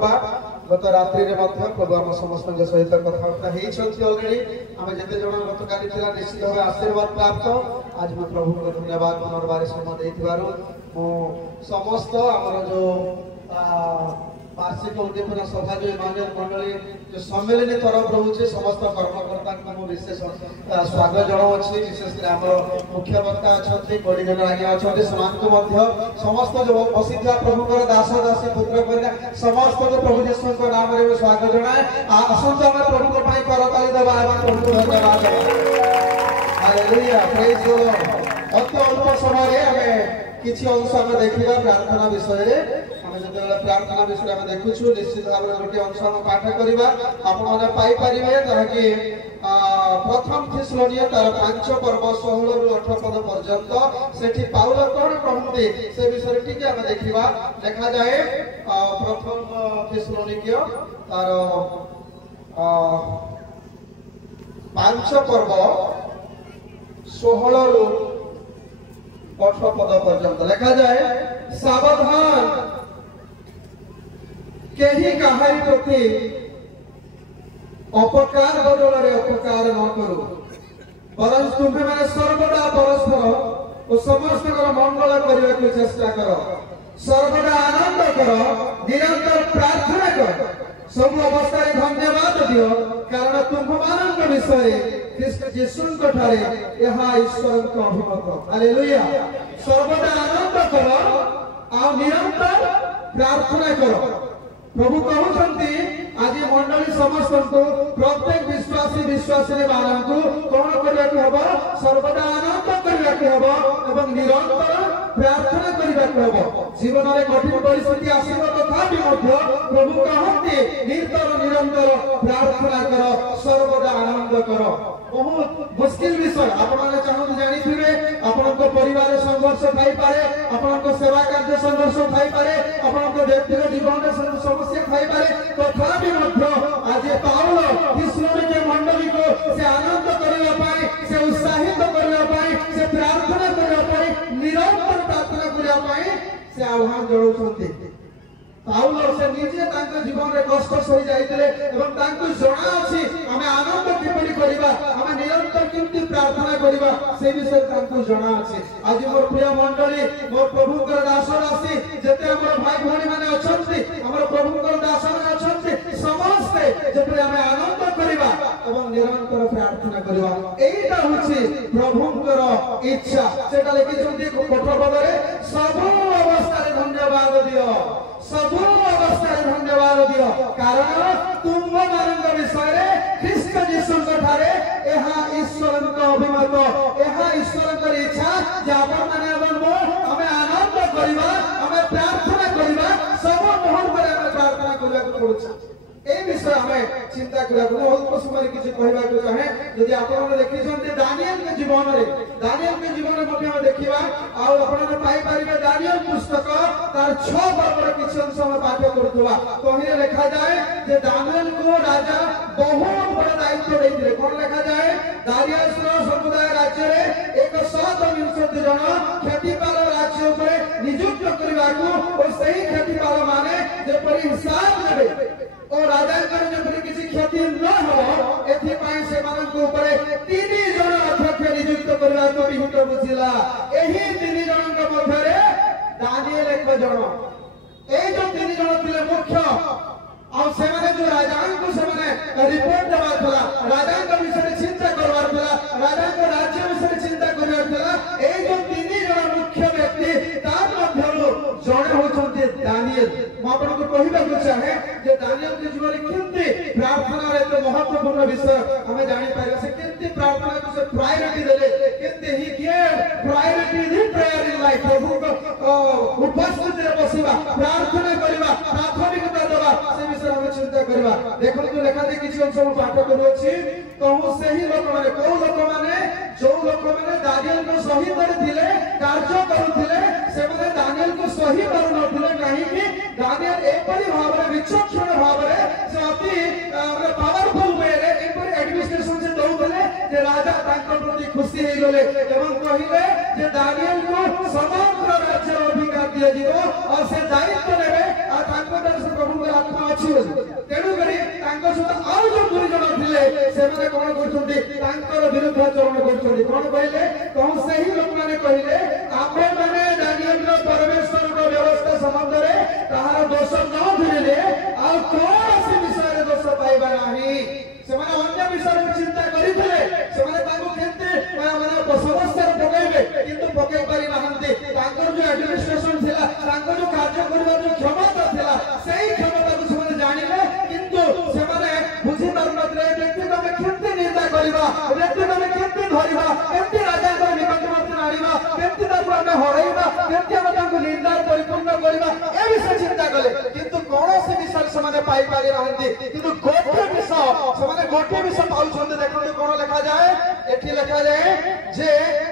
करवा गत रात्रि रे मध्य प्रभु आम समस्त सहित कथबार्ता अलरेडी आम जिते जन गत काली निश्चित भाव आशीर्वाद प्राप्त आज मैं प्रभु को धन्यवाद पुनर्बार समय समस्त आमर जो वार्षिक उद्दीपन सभा जो इमानुएल मंडली जो सम्मेलन तरफ रोचे समस्त कर्मकर्ता को विशेष स्वागत जनाऊँगी विशेष आम मुख्य वक्ता अच्छा बड़ीजन आज्ञा अच्छा से समस्त जो बसी प्रभुकर दास दासी पुत्र कन्या समस्त जो प्रभु जीशु नाम में स्वागत जनाए आसत आम प्रभु करताली देवा प्रभु को धन्यवाद हालेलुया प्रेज द लॉर्ड अति अल्प समय आम किसी अंश आम देखा प्रार्थना विषय जो प्रार्थना विषय आम देखुचु निश्चित भाव में गोटे अंश आम पाठ करवा आपरे प्रथम थिस्सलुनिया तार 5 पर्व 16 रु 18 पद पर्यंत सेठी पाउल कौन कहते से विषय टिके आम देखा देखा जाए प्रथम थिस्सलुनिया तार 5 पर्व 16 रु 18 पद पर्यंत लिखा जाए सावधान कहीं कहारी प्रति अपकार बदल अपकार न करो बरं तुम्हें मैंने सर्वदा परस्पर और समस्त मंगल करने को चेष्टा कर सर्वदा आनंद कर निरंतर प्रार्थना कर सब अवस्था धन्यवाद दियो कारण तुम्हारे विषय ख्रीष्ट जीशु ईश्वर को अभिमत हालेलुया सर्वदा आनंद कर आ निरंतर प्रार्थना कर प्रभु कहते आज मंडली समस्त को प्रत्येक विश्वासी विश्वासी मान को कौन करने हम सर्वदा आनंद करने हम निरंतर प्रार्थना करने हम जीवन में कठिन परिस्थिति आसव तथापि प्रभु कहते निरंतर प्रार्थना कर सर्वदा आनंद कर बहुत मुश्किल विषय आपने चाहते जानी आपण परिवार संघर्ष थी पारे आपण सेवा कार्य संघर्ष थी पारे आपण व्यक्तिगत जीवन समस्या थी पारे तथापि आज पाउल थिस्सलुनिके मंडली को से आनंद करने से उत्साहित करने से प्रार्थना करने निरंतर प्रार्थना करने से आह्वान जनाउछन्ति पाउल से निजे तांको जीवन रे कष्ट सही जाइतले एवं तांको जणा अछि हमें आनंद किपरि करिबा हमें निरंतर किंतु प्रार्थना करिबा से विषय तांको जणा अछि आज मोर प्रिय मंडली मोर प्रभु कर दास राशि जते हमर भाई भौणी माने अछंती हमर प्रभु कर दास माने अछंती समस्त जते हमें आनंद करिबा एवं निरंतर प्रार्थना करिबा एटा होछि प्रभुकर इच्छा सेटा लेके जंती कोठपद रे सब अवस्था रे धन्यवाद दियो सब अवस्था धन्यवाद दियो कारण तुम मान विषय ख्रीष्ट जीशु ईश्वर अभिमत यह ईश्वर इच्छा जे आपने हमें आनंद करवा हमें प्रार्थना करवा सब मुहूर्त में प्रार्थना करने को पड़ुछ ए विषय हमें चिंता करा बहुत समय किसी कहबा को चाहे यदि आपण देखि छन दानियल के जीवन में हम देखिबा आ आपण पाई परिबे दानियल पुस्तक तार 6 पर्व किछि अंश में पाठ करथुवा कहिरे लिखा जाए जे दानियल को राजा बहुत बड़ा दायित्व दैथिले कोन लिखा जाए दारियस समुदाय राज्य रे 120 जन खेतीपाल राज्य ऊपर नियुक्त करबाकू और सही खेतीपाल माने जे परि हिसाब नेबे और राजा जब किसी क्षति न हो एथि पाई से मानक ऊपर 3 जन अध्यक्ष नियुक्त करबा को विहित बुझिला एही 3 जन के मध्य रे दानियल एक जन ए जो 3 जन थिले मुख्य और से माने जो राजा को से माने रिपोर्ट देबा थला राजा के विषय चिंता करबा थला राजा के राज्य विषय चिंता करबा थला ए जो 3 जन मुख्य व्यक्ति तार मध्यलो जने होचंते दानियल म आपन को कहिबा को चाहे जे दानियल के जीवन केंते प्रार्थना रे तो महत्वपूर्ण विषय हमें जानि पाइबा से केंते प्रार्थना को से प्रायोरिटी देले केंते ही give priority the prayer in life प्रभु को उपस्थित रे बसिबा प्रार्थना करिबा प्राथमिकता देबा से विषय हम चिंता करिबा देखो तो लेखा दे किछि अंश हम पाठ करू अछि तो सही लोक माने को लोक माने जो लोक माने दानियल को सही करथिले कार्य करूथिले से माने दानियल को सही करू नथिले नहीं कि दानियल एपरि भाव रे विचक्षण भाव रे से अति पावरफुल वे रे एपरि एडमिनिस्ट्रेशन से दउतले जे राजा तांको प्रति खुशी हे गेले एवं कहिले जे दानियल को समग्र राज्य अधिकार दिया जिवो और से दायित्व नेबे आ तांको निकट से प्रभु आत्मा अच्छी तेणु करी सहित आउ जो 2 जन थिले से माने कोन करछुंती तांकर विरुद्धाचरण करछुंती कोन कहले कौन से ही लोक माने कहले आपे माने दानियल रो परमेश्वर रो व्यवस्था संबंध रे ताहार दोष न धरिले आ कोन से विषय रे दोष पाइबा नाही से माने अन्य विषय रे चिंता करिथिले से माने तांको केते माने समस्या पकाइबे किंतु पकाइ पारि नाहंती तांकर जो एडमिनिस्ट्रेशन थिला तांको जो कार्य करबा जो क्षमता थिला सेही क्षमता को से जानिले किंतु से माने बुझी पारनथले व्यक्ति तमे केते निंदा करिबा व्यक्ति तमे केते धरिबा केते राजा को निकट मत आनिबा केते ताको हमें हराइबा केते हम ताको निंदा परिपूर्ण करिबा ए विषय चिंता कले किंतु कोन से विषय से माने पाइ पारि रहंती किंतु गोटे विषय से माने गोटे विषय पाउछंते देखंतु कोन लिखा जाए एठी लिखा जाए जे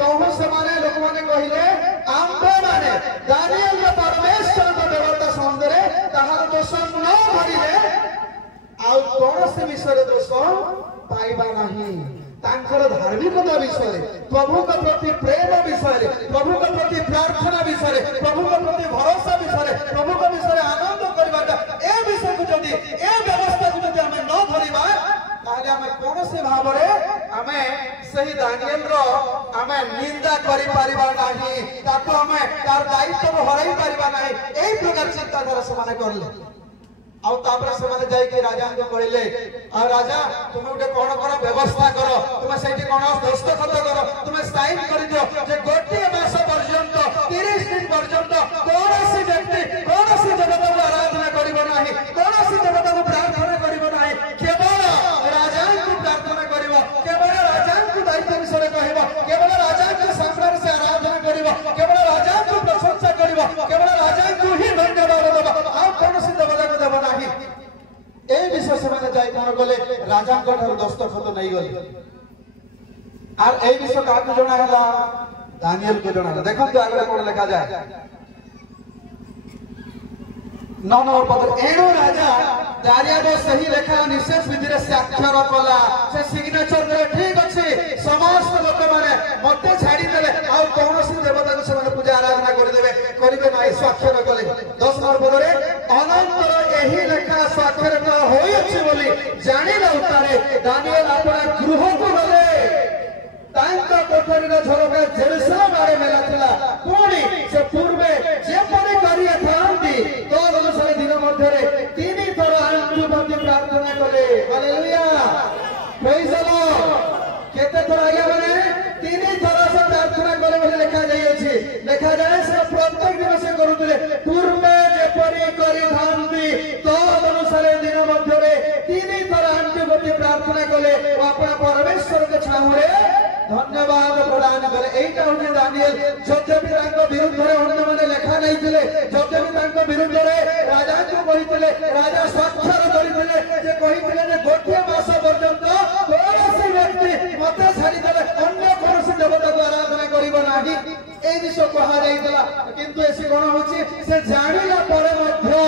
तोह से माने लोक माने कहिले आंबे माने दानियल रो परमेश्वर को देवता सौंदर्य ताहार दोष न धरिले आ कोन से विषय दोष पाइबा नहीं तांकर धार्मिकता विषय प्रभु के प्रति प्रेम विषय प्रभु के प्रति प्रार्थना विषय प्रभु के प्रति भरोसा विषय प्रभु के विषय आनंद करबाटा ए विषय को जदी ए व्यवस्था को जदी हमें न धरिबा ताले हमें कोन से भाव रे हमें सही दानियल रो हमें निंदा करि परिबा नाही ताको हमें तार दायित्व हराई परिबा नाही एई प्रकार चिंता धारा से माने करले आउ तापर से माने जाई के राजा को कहले आ राजा तुम उठे कोन कोन व्यवस्था करो तुम सेठी कोन दस्तखत करो तुम साइन कर दियो जे गोटे मास पर्यंत 30 दिन पर्यंत कोनोसी व्यक्ति कोनोसी देवता को आराधना करिबो नाही कोनोसी देवता को प्रार्थना करिबो नाही केवल राजा को प्रार्थना करिबो केवल राजा को दायित्व विषय कहबो केवल राजा को संसार से आराधना करिबो केवल राजा को प्रशंसा करिबो केवल राजा को ही धन्यवाद देबो आ कोनोसी देवता को देबो नाही ए विषय से माने जाय कोन गले राजा को ठार दस्तखत नै गले आर ए विषय का को जणा हला दानियल को जणा देखंतु आगे कोन लिखा जाय 9 नंबर पद एणो राजा दारियाबो सही लेखा निशेष विधि रे साक्षर कला से सिग्नेचर दे ठीक अछि समस्त लोक माने मते छाडी देले आ कोनोसी देवता को से पूजा आराधना कर देबे करिवे नै साक्षर कले 10 नंबर पद रे अनंतर एही लेखा साक्षर न होई अछि बोली जानिला उतारे दानियल अपना गृह को गले तांका कोठरी रे झरका जेरुसलेम आरे मेला थिला पुणी से पूर्वे जे परे करिया थांती तो अनुसार दिन मध्य रे 3 थर आंतु भक्ति प्रार्थना कले हालेलुया प्रेज द लॉर्ड केते थर आगे माने 3 थर से प्रार्थना कले बोले लिखा जाय अछि लिखा जाय से प्रत्येक दिन से करूतले पूर्वे जे परे करि थांती तो अनुसार दिन मध्य रे 3 थर आंतु भक्ति प्रार्थना कले अपना परमेश्वर के छाहुरे धन्यवाद प्रदान करे एटा होने दानियल जद्यपि तांको विरुद्ध रे अन्य माने लेखा नै थिले जद्यपि तांको विरुद्ध रे राजा को कहिथिले राजा साक्षर करिथिले जे कहिथिले जे गोटे मास पर्यंत कोनोसी व्यक्ति मते छाडी देले अन्य कोनोसी देवता को आराधना करिबो नाही ए विषय कहा जाइतला किंतु एसी कोन होछि से जानिला परे मध्य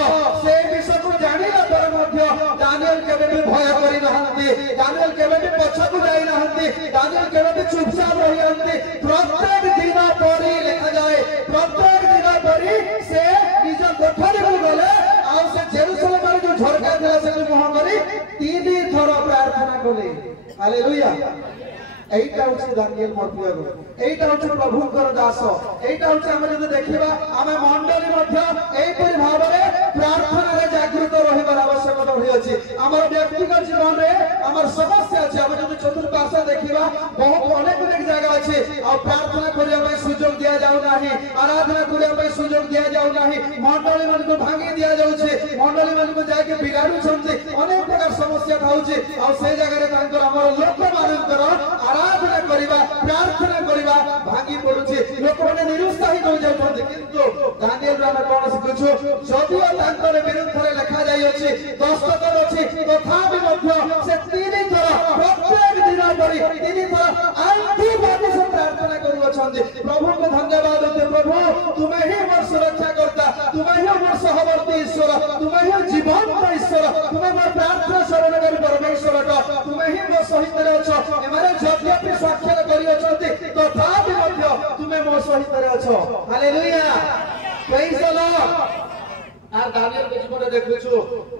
से विषय को जानिला परे मध्य दानियल केबे भी भय करि नहंती दानियल केबे भी पछकु जाई नहंती दानियल केबे भी चुपचाप रही हंती प्रत्येक दिन परी लिखा जाए प्रत्येक दिन परी से निज कोठरी को गले आ से जेरूशलेम रे जो झरका थिला से मुह करी 3 थर प्रार्थना कले हालेलुया एटा होछि दानियल मर्तिया एटा होछि प्रभुकर दास एटा होछि हम जदि देखिबा हमें मंडली मध्य एई परि भाव रे प्रार्थना रे जागृत रहिबार आवश्यकता होई अछि हमर व्यक्तिगत जीवन रे हमर समस्या अछि हम जदि चतुर्पार्श्व देखिबा बहुत अनेक जगह अछि आ प्रार्थना करिया पय सुयोग दिया जाउ नाही आराधना करिया पय सुयोग दिया जाउ नाही मंडली मन को भांगी दिया जाउ छै मंडली मन को जाके बिगाडु छथि अनेक प्रकार समस्या थाउछि आ से जगह रे तांकर हमर लोक मानकर आराधना करिबा प्रार्थना करिबा भांगी पडुछि लोक माने निरुत्साहित हो जाउछथि किंतु दानियल रा कोन सिखुछु जदियो तांकर विरुद्ध रे लिखा जाय अछि दस्तखत अछि तथापि मध्य से 3 थर प्रत्येक दिन परि 3 थर आंधी बाती से प्रार्थना करूछथि प्रभु को धन्यवाद दे प्रभु तुमे ही मोर सुरक्षा करता तुमे ही मोर सहवर्ती ईश्वर तुमे ही जीवंत ईश्वर तुमे मोर प्रार्थना शरणकारी परमेश्वर तुमे ही मोर सहित रे अछ एमारे जद्यपि साक्षर करियो छथि तथापि मध्य तुमे मोर सहित रे अछ हालेलुया प्रेज द लॉर्ड আর দানিয়েল জীবনে দেখুଛୁ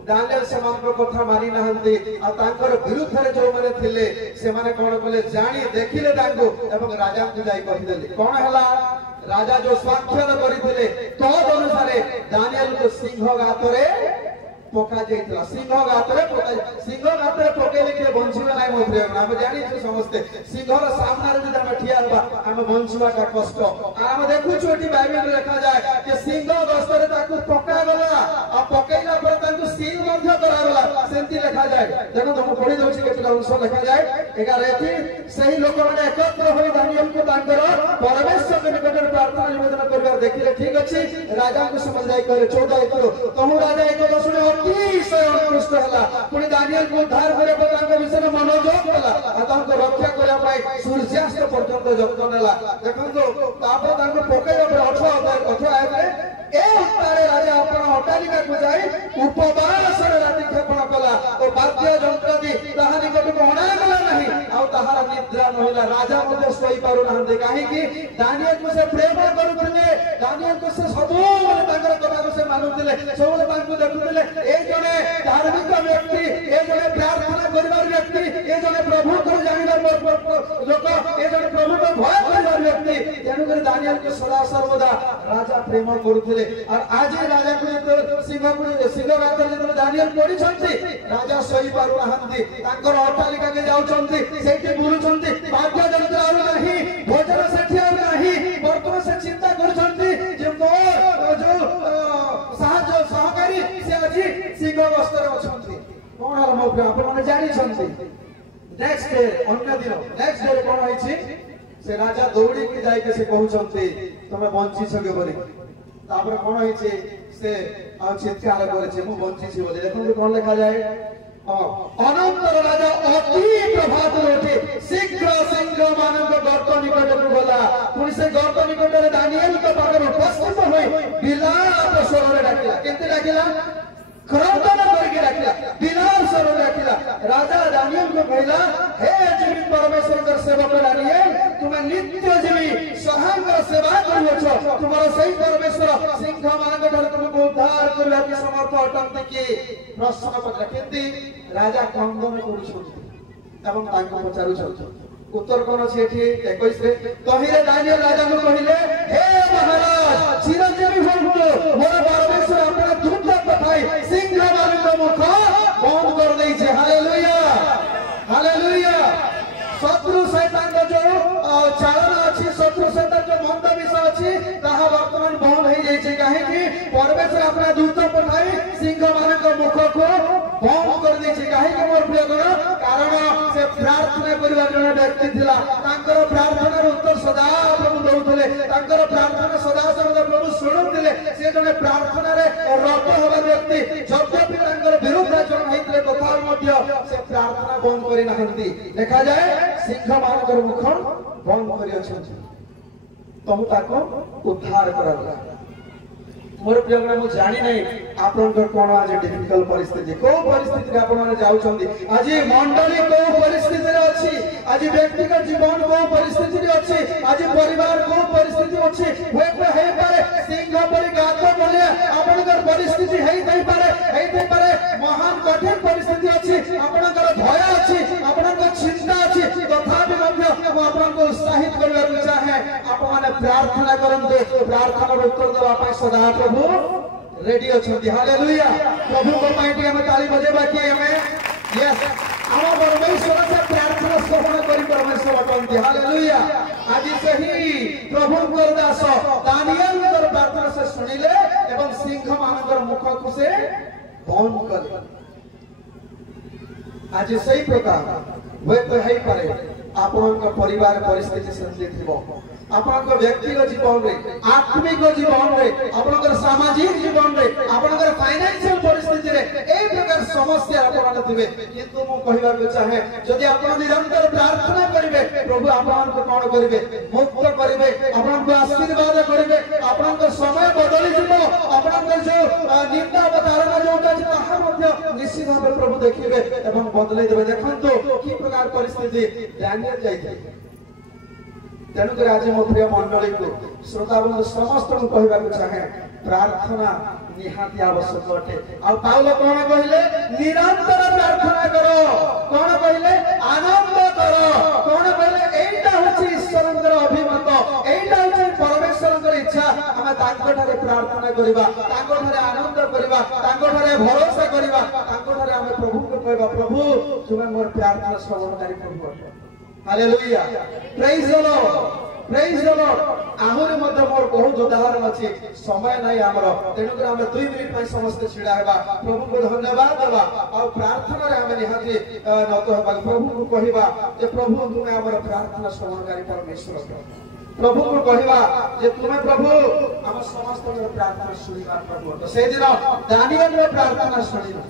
দানিয়েল সেମାନଙ୍କ কথা মানি নাহাନ୍ତି ଆଉ ତାଙ୍କର ବିରୁଦ୍ଧରେ ଯୋଉମାନେ ଥିଲେ ସେମାନେ କଣ କଲେ ଜାଣି ଦେଖିଲେ ତାଙ୍କୁ ଏବଂ ରାଜାଙ୍କୁ ଯାଇ କହିଦେଲେ କଣ ହେଲା ରାଜା ଯୋଉ ସ୍ୱାକ୍ଷର କରିଥିଲେ ତଦ ଅନୁସାରେ ଦାନିଏଲକୁ ସିଂହ ଗାତରେ ପକା ଯାଇଥିଲା ସିଂହ ଗାତରେ ପକେଇଲେ କିଏ ବଞ୍ଚିବେ ନାହିଁ ମୋ ପ୍ରିୟ ଆମେ ଜାଣିଛୁ ସମସ୍ତେ ସିଂହର ସାମ୍ନାରେ ଯଦି ଆମେ ଠିଆ ହେବା ଆମେ ବଞ୍ଚିବାଟା କଷ୍ଟ ଆଉ ଆମେ ଦେଖୁଛୁ ଏଠି ବାଇବେଲରେ ଲେଖାଯାଏ ଯେ ସିଂହ ଗସ୍ତରେ ତାକୁ ପକାଗଲା ଆଉ ପକେଇଲା ପରେ ତାଙ୍କୁ ସିଲ୍ ମଧ୍ୟ କରାଗଲା ସେମିତି ଲେଖାଯାଏ ଦେଖନ୍ତୁ ମୁଁ ପଢି ଦଉଛି କେତେଟା ଅଂଶ ଲେଖାଯାଏ 11 ଏଠି ସେହି ଲୋକମାନେ ଏକତ୍ର ହୋଇ ଦାନିଏଲକୁ ତାଙ୍କର ପରମେଶ୍ୱରଙ୍କ ନିକଟରେ ପ୍ରାର୍ଥନା ନିବେଦନ କରିବାର ଦେଖିଲେ ଠିକ ଅଛି ରାଜାଙ୍କୁ ସେମାନେ ଯାଇ କହିଲେ 14 ଏଥିରୁ ତମୁ ରାଜା ଏକ ଦଶରେ ଅତିଶୟ ଅନୁକୃଷ୍ଟ ହେଲା ପୁଣି ଦାନିଏଲକୁ ଉଦ୍ଧାର କରିବା ତାଙ୍କ ବିଷୟରେ ମନୋଯୋଗ କଲା ଆଉ ତାଙ୍କୁ ରକ୍ଷା କରିବା ପାଇଁ ସୂର୍ଯ୍ୟାସ୍ତ ପର୍ଯ୍ୟନ୍ତ ଯତ୍ନ ନେଲା ଦେଖନ୍ତୁ ତାପରେ ତାଙ୍କୁ ପକେଇବା ପରେ 18 ଆୟତରେ ଏ ଉତ୍ତାରେ ରାଜା ଆପଣ ଅଟ୍ଟାଳିକାକୁ ଯାଇ ଉପବାସରେ ରାତି କ୍ଷେପଣ କଲା ଓ ବାଦ୍ୟ ଯନ୍ତ୍ରାଦି ତାହା ନିକଟକୁ ଅଣାଗଲା ନାହିଁ ଆଉ ତାହାର ନିଦ୍ରା ନହେଲା ରାଜା ମଧ୍ୟ ଶୋଇପାରୁନାହାନ୍ତି କାହିଁକି ଦାନିଏଲକୁ ସେ ପ୍ରେମ କରୁଥିଲେ ଦାନିଏଲକୁ ସେ ସବୁବେଳେ ତାଙ୍କର କଥାକୁ ସେ ମାନୁଥିଲେ ସବୁବେଳେ ତାଙ୍କୁ ଦେଖୁଥିଲେ ଏ ଜଣେ ଧାର୍ମିକ ବ୍ୟକ୍ତି ଏ ଜଣେ ପ୍ରାର୍ଥନା କରିବାର ବ୍ୟକ୍ତି ଏ ଜଣେ ପ୍ରଭୁଙ୍କୁ ଜାଣିବାର ଲୋକ ଏ ଜଣେ ପ୍ରଭୁଙ୍କୁ ଭୟ କରିବାର ବ୍ୟକ୍ତି ତେଣୁକରି ଦାନିଏଲକୁ ସଦା ସର୍ବଦା ରାଜା ପ୍ରେମ କରୁଥିଲେ और आज राजा को सिंह गाତରେ ଯେତେବେଳେ ଦାନିଏଲ ପଡିଛନ୍ତି ରାଜା ଶୋଇ ପାରୁନାହାନ୍ତି ତାଙ୍କର ଅଟ୍ଟାଳିକା କେ ଯାଉଛନ୍ତି ସେଇଠି ବୁଲୁଛନ୍ତି ବାଦ୍ୟ ଯନ୍ତ୍ର ଆଉ ନାହିଁ ଭୋଜନ ସେଠି ଆଉ ନାହିଁ ବର୍ତ୍ତମାନ ସେ ଚିନ୍ତା କରୁଛନ୍ତି ଯେ ମୋର ଯୋଉ ସହକାରୀ ସେ ଆଜି ସିଂହ ଗସ୍ତରେ ଅଛନ୍ତି କଣ ହେଲା ମୋ ପ୍ରିୟ ଆପଣମାନେ ଜାଣିଛନ୍ତି ନେକ୍ସଟ ଡେ ଅନ୍ୟ ଦିନ ନେକ୍ସଟ ଡେ କଣ ହେଇଛି ସେ ରାଜା ଦୌଡ଼ିକି ଯାଇକି ସେ କହୁଛନ୍ତି ତମେ ବଞ୍ଚିଛ କି ବୋଲି तापर कौन होइछे से चित्कार करेछे मु बंचिछि बोली देखंतु कोन लिखा जाए अनंतर राजा अति प्रभात उठे शीघ्र मानव गर्त निकट गला पुणी से गर्त निकट दानिएल के पाखर उपस्थित होई बिलाप स्वर रे डाकिला केते डाकिला क्रंदन करके डाकिला बिलाप स्वर रे डाकिला राजा दानिएल को कहला हे जीवित परमेश्वर के सेवक दानिएल तुम नित्य जीवी सहांग सेवा करियो तुम्हारा सही परमेश्वर सिंह मानक ठार तुमको उद्धार करला के समर्थ अटंती के प्रश्न पत्र केते राजा क्रंदन करूछथि एवं तांको पचारु छथि उत्तर कोन छै एठी 21 रे कहिले दानिएल राजा को कहिले हे महाराज चिरंजीवी होतो मोर परमेश्वर अपन दूत पठाई सिंह मानक मुख बंद कर दै छै हालेलुया हालेलुया शत्रु शैतान का जो चालन अच्छी शत्रु शैतान जो मंद विषय अच्छी ताहा वर्तमान बंद हो जाइए कहीं परमेश्वर अपना दूत पठाई सिंह मानक मुख को बंद कर देछि कहीं मोर प्रिय गण कारण से प्रार्थना करबा जण व्यक्ति थिला तांकर प्रार्थनार उत्तर सदा प्रभु दउथले तांकर प्रार्थना सदा सर्वदा प्रभु सुनुथिले से जने प्रार्थना रे रत होबा व्यक्ति जबकि तांकर विरुद्ध जण हैतले तथा मध्य से प्रार्थना बंद करि नाहंती देखा जाए सिंह मानकर मुख बंद करि अछंती तमु ताको उद्धार करला मोर प्रियगण मु जानि नै आपनकर कोन आज डिफिकल्ट परिस्थिति को परिस्थिति रे आपन माने जाउछंती आज मंडली को परिस्थिति रे अछि आज व्यक्तिगत जीवन को परिस्थिति रे अछि आज परिवार को परिस्थिति अछि होय हे पारे सिंह परि गात बोले आपनकर परिस्थिति हे दई पारे महान कठिन परिस्थिति अछि आपनकर भय अछि आपनकर चिंता अछि तथापि मध्य आपनको उत्साहित करबा चाहे आप माने प्रार्थना करंतु प्रार्थना उत्तर देबा पय सदा प्रभु रेडी अछंती हालेलुया प्रभु को पाइटी हम ताली बजेबा कि हमें यस हम परमेश्वर से प्रार्थना श्रवण करी परमेश्वर अटंती हालेलुया आज सही प्रभु कर दास दानिएल कर प्रार्थना से सुनिले एवं सिंह मानकर मुख को से बंद कर आज सही प्रकार वे तो है पारे आपनका परिवार परिस्थिति संचित थिबो आपनका व्यक्तिगत जीवन रे आत्मिक जीवन रे आपनकर सामाजिक जीवन रे आपनकर फाइनेंशियल परिस्थिति रे ए प्रकार समस्या आपन थिबे किंतु मु कहिबा के चाहे जदि आपन निरंतर प्रार्थना करिवे प्रभु आपन को कोन करिवे मुक्त करिवे आपन को आशीर्वाद करिवे आपन को समय बदली जिवो आपन को जो निंदा बतारना जोटा जे ताहा मध्य निश्चित भाबे प्रभु देखिबे एवं बदलै देबे देखंतो की प्रकार परिस्थिति दानिएल जाई तेणुक आज मो प्रिय मंडली को श्रोता बंधु समस्त कहवाक चाहे प्रार्थना निहाती आवश्यक अटे। आ पाउल कौन कहले निरंतर प्रार्थना करो, कौन कहले आनंद करो, कौन कहले एटा होची ईश्वरंकर अभिमत, एटा होची परमेश्वरंकर इच्छा। आमे तांको ठारे प्रार्थना करिबा, तांको ठारे आनंद करिबा, तांको ठारे भरोसा करिबा, तांको ठारे आमे प्रभु को कहबा प्रभु तुमे मोर प्रार्थना श्रवणकारी प्रभु। Hallelujah, praise the lord, praise the lord. आहुरे मध्य मोर बहुत उदाहरण अछि, समय नै हमर, तेणु कर हम 2 मिनिट में समस्त छिड़ा हेबा, प्रभु को धन्यवाद देबा और प्रार्थना रे हम निहाती नत हेबा, प्रभु को कहिबा जे प्रभु तुमे हमर प्रार्थना श्रवणकारी परमेश्वर हो। प्रभु को कहिबा जे तुमे प्रभु हम समस्त प्रार्थना सुनिबा प्रभु। तो से दिन दानिएल रो प्रार्थना सुनिबा,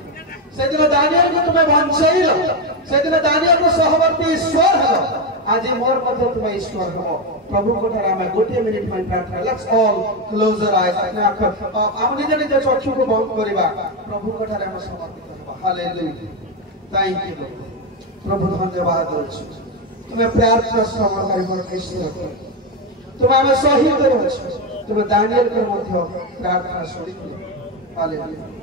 से दिन दानिएल को तुमे बंचैल, से दिन दानिएल को सहवर्ती ईश्वर हो। आज मोर मध्य तुम ईश्वर हो। प्रभु को ठारे हमें गोटे मिनिट में प्रार्थना। Let's all close our eyes, अपने आंख हम निज निज चक्षु को बंद करिबा, प्रभु को ठारे हम समर्पित करबा। हालेलुया, थैंक यू प्रभु, धन्यवाद देछु तुम प्रार्थना श्रवणकारी परमेश्वर हो। तुम हमें सही करो, तुम दानिएल के मध्य प्रार्थना सुनिले। हालेलुया।